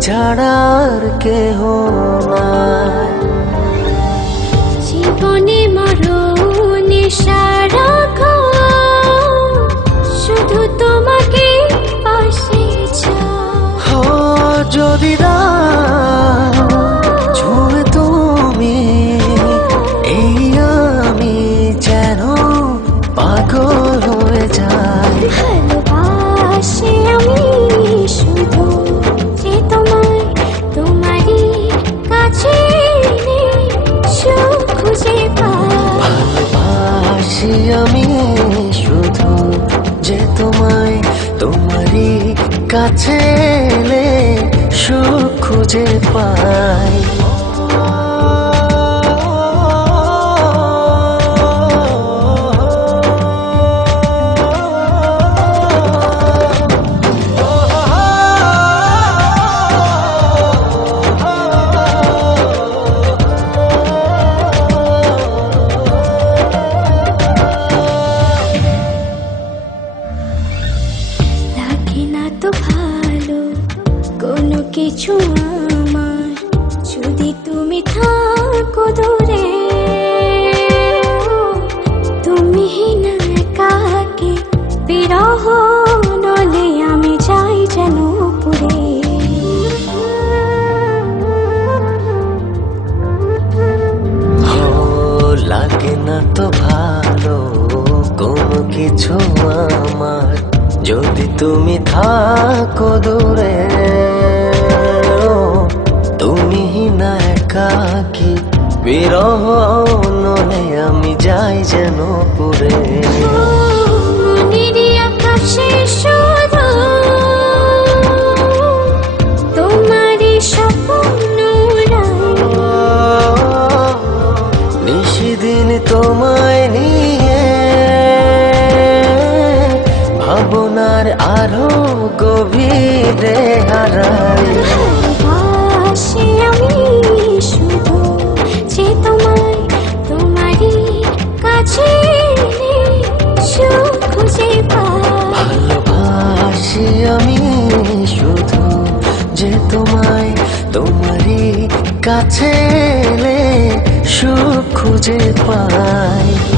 ছাড়ার কেহ নাই। জীবনে মরণে সারা শুধু যে তোমায় তোমারই কাছে এলে সুখ খুঁজে পাই। না তো ভালো, কোনো কিছু আমার। যদি তুমি থাকো দূরে, তুমি না একাকি, বিরহ নলে আমি যাই যেন পুরে। গভীরে হারাই। আমি শুধু যে তোমায় তোমারই কাছে সুখ খুঁজে ভালোবাসি আমি শুধু যে তোমায় তোমারই কাছে সুখ খুঁজে পাই।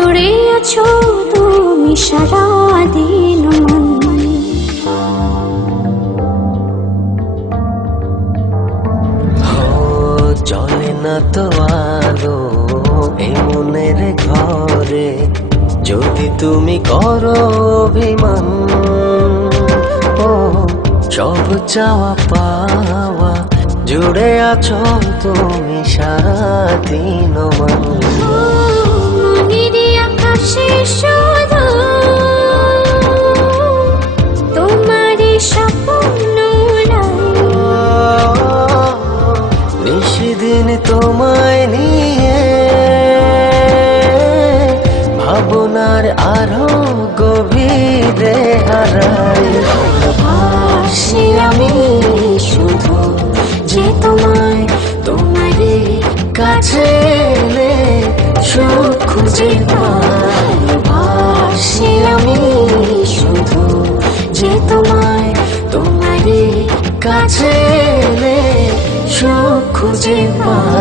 জুড়ে আছো তুমি সারা দিন মন। চলে না তো আলো এই মনের ঘরে। যদি তুমি করো অভিমান ও সব চাওয়া পাওয়া জুড়ে আছো তুমি সারাদিন মন। মনেরই উড়াই। তোমায় নিয়ে ভাবনার আরও গভীরে হারাই ভালোবাসি আমি শুধু যে তোমায় তোমারই কাছে সুখ খুঁজে কাছে সুখ খুঁজে পাই